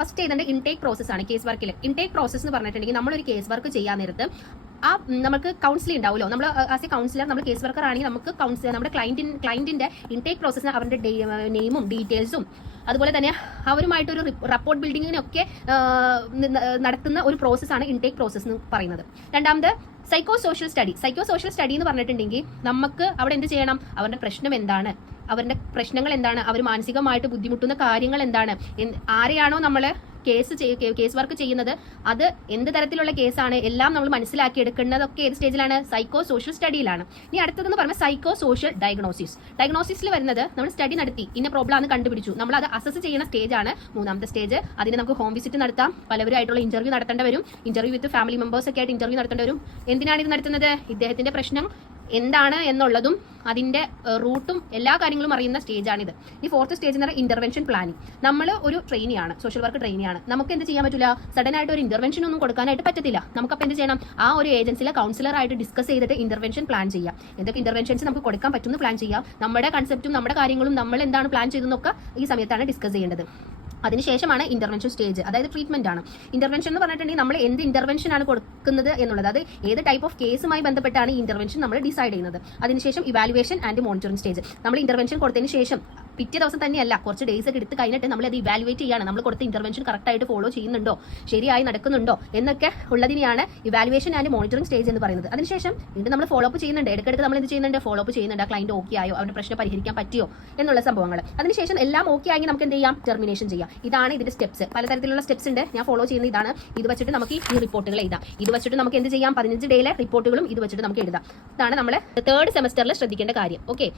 First ചെയ്തേണ്ട intake process ആണ് case വർക്കിൽ. Intake process എന്ന് പറഞ്ഞിട്ടുണ്ടെങ്കിൽ നമ്മളൊരു കേസ് വർക്ക് ചെയ്യാൻ നേരത്ത് നമുക്ക് കൗൺസിലിംഗ് ഉണ്ടാവുമല്ലോ. നമ്മൾ ആസ് എ കൗൺസിലർ, നമ്മൾ കേസ് വർക്കർ ആണെങ്കിൽ നമുക്ക് നമ്മുടെ ക്ലയന്റിന്റെ ഇൻടേക്ക് പ്രോസസ്സിന് അവരുടെ നെയിമും ഡീറ്റെയിൽസും അതുപോലെ തന്നെ അവരുമായിട്ടൊരു റപ്പോർട്ട് ബിൽഡിങ്ങിനൊക്കെ നടത്തുന്ന ഒരു പ്രോസസ്സാണ് ഇൻടേക്ക് പ്രോസസ് എന്ന് പറയുന്നത്. രണ്ടാമത് സൈക്കോ സോഷ്യൽ സ്റ്റഡി എന്ന് പറഞ്ഞിട്ടുണ്ടെങ്കിൽ നമുക്ക് അവിടെ എന്ത് ചെയ്യണം, അവരുടെ പ്രശ്നം എന്താണ്, അവരുടെ പ്രശ്നങ്ങൾ എന്താണ്, അവർ മാനസികമായിട്ട് ബുദ്ധിമുട്ടുന്ന കാര്യങ്ങൾ എന്താണ്, ആരെയാണോ നമ്മൾ കേസ് വർക്ക് ചെയ്യുന്നത് അത് എന്ത് തരത്തിലുള്ള കേസാണ് എല്ലാം നമ്മൾ മനസ്സിലാക്കിയെടുക്കുന്നതൊക്കെ ഏത് സ്റ്റേജിലാണ്, സൈക്കോ സോഷ്യൽ സ്റ്റഡിയിലാണ്. ഇനി അടുത്തതെന്ന് പറയുമ്പോൾ സൈക്കോ സോഷ്യൽ ഡയഗ്നോസിസിൽ വരുന്നത് നമ്മൾ സ്റ്റഡി നടത്തി ഇന്ന പ്രോബ്ലം ആണ് കണ്ടുപിടിച്ചു, നമ്മൾ അത് അസസ് ചെയ്യുന്ന സ്റ്റേജാണ് മൂന്നാമത്തെ സ്റ്റേജ്. അതിന് നമുക്ക് ഹോം വിസിറ്റ് നടത്താം, പലവരുമായിട്ടുള്ള ഇന്റർവ്യൂ നടത്തേണ്ടി വരും, ഇന്റർവ്യൂ വിത്ത് ഫാമിലി മെമ്പേഴ്സ് ഒക്കെ ആയിട്ട് ഇന്റർവ്യൂ നടത്തേണ്ടി വരും. എന്തിനാണ് ഇത് നടത്തുന്നത്, ഇദ്ദേഹത്തിന്റെ പ്രശ്നം എന്താണ് എന്നുള്ളതും അതിന്റെ റൂട്ടും എല്ലാ കാര്യങ്ങളും അറിയുന്ന സ്റ്റേജാണിത്. ഈ ഫോർത്ത് സ്റ്റേജ് എന്ന് പറയുന്നത് ഇന്റർവെൻഷൻ പ്ലാനിങ്. നമ്മൾ ഒരു ട്രെയിനിയാണ്, സോഷ്യൽ വർക്ക് ട്രെയിനിയാണ്, നമുക്ക് എന്ത് ചെയ്യാൻ പറ്റില്ല, സഡൻ ആയിട്ട് ഒരു ഇന്റർവെൻഷൻ ഒന്നും കൊടുക്കാനായിട്ട് പറ്റത്തില്ല. നമുക്കപ്പോൾ എന്ത് ചെയ്യണം, ആ ഒരു ഏജൻസിയിലെ കൗൺസിലറായിട്ട് ഡിസ്കസ് ചെയ്തിട്ട് ഇന്റർവെൻഷൻ പ്ലാൻ ചെയ്യാം. എന്തൊക്കെ ഇന്റർവെൻഷൻസ് നമുക്ക് കൊടുക്കാൻ പറ്റുമെന്ന് പ്ലാൻ ചെയ്യാം. നമ്മുടെ കൺസെപ്റ്റും നമ്മുടെ കാര്യങ്ങളും നമ്മൾ എന്താണ് പ്ലാൻ ചെയ്തെന്നൊക്കെ ഈ സമയത്താണ് ഡിസ്കസ് ചെയ്യേണ്ടത്. അതിനുശേഷമാണ് ഇന്റർവെൻഷൻ സ്റ്റേജ്, അതായത് ട്രീറ്റ്മെന്റ് ആണ്. ഇന്റർവെൻഷൻ എന്ന് പറഞ്ഞിട്ടുണ്ടെങ്കിൽ നമ്മൾ എന്ത് ഇന്റർവെൻഷൻ ആണ് കൊടുക്കുന്നത് എന്നുള്ളത്, അത് ഏത് ടൈപ്പ് ഓഫ് കേസുമായി ബന്ധപ്പെട്ടാണ് ഈ ഇന്റർവെൻഷൻ നമ്മൾ ഡിസൈഡ് ചെയ്യുന്നത്. അതിനുശേഷം ഇവാലുവേഷൻ ആൻഡ് മോണിറ്ററിംഗ് സ്റ്റേജ്. നമ്മൾ ഇന്റർവെൻഷൻ കൊടുത്തതിന് ശേഷം പിറ്റേ ദിവസം തന്നെയല്ല, കുറച്ച് ഡേയ്സ് ഒക്കെ എടുത്ത് കഴിഞ്ഞിട്ട് നമ്മൾ അത് ഇവാലുവേറ്റ് ചെയ്യാണ്, നമ്മൾ കൊടുത്ത ഇന്റർവെൻഷൻ കറക്റ്റ് ആയിട്ട് ഫോളോ ചെയ്യുന്നുണ്ടോ, ശരിയായി നടക്കുന്നുണ്ടോ എന്നൊക്കെ ഉള്ളതിനെയാണ് ഇവാലുവേഷൻ ആൻഡ് മോണിറ്ററിംഗ് സ്റ്റേജ് എന്ന് പറയുന്നത്. അതിനുശേഷം വീണ്ടും നമ്മൾ ഫോളോ അപ്പ് ചെയ്യുന്നുണ്ട്, ഇടയ്ക്കിടയ്ക്ക് നമ്മൾ എന്ത് ചെയ്യുന്നുണ്ട്, ഫോളോ അപ്പ് ചെയ്യുന്നുണ്ട്. ആ ക്ലയന്റ് ഓക്കെ ആയോ, അവരുടെ പ്രശ്നം പരിഹരിക്കാൻ പറ്റിയോ എന്നുള്ള സംഭവങ്ങൾ. അതിനുശേഷം എല്ലാം ഓക്കെ ആയി നമുക്ക് എന്ത് ചെയ്യാം, ടെർമിനേഷൻ ചെയ്യാം. ഇതാണ് ഇതിന്റെ സ്റ്റെപ്സ്. പലതരത്തിലുള്ള സ്റ്റെപ്സ് ഉണ്ട്, ഞാൻ ഫോളോ ചെയ്യുന്ന ഇതാണ്. ഇത് വെച്ചിട്ട് നമുക്ക് ഈ റിപ്പോർട്ടുകൾ എഴുതാം, ഇത് വെച്ചിട്ട് നമുക്ക് എന്ത് ചെയ്യാം, 15 ഡേയിലെ റിപ്പോർട്ടുകളും ഇത് വെച്ചിട്ട് നമുക്ക് എഴുതാം. ഇതാണ് നമ്മൾ തേർഡ് സെമസ്റ്ററിൽ ശ്രദ്ധിക്കേണ്ട കാര്യം. ഓക്കെ.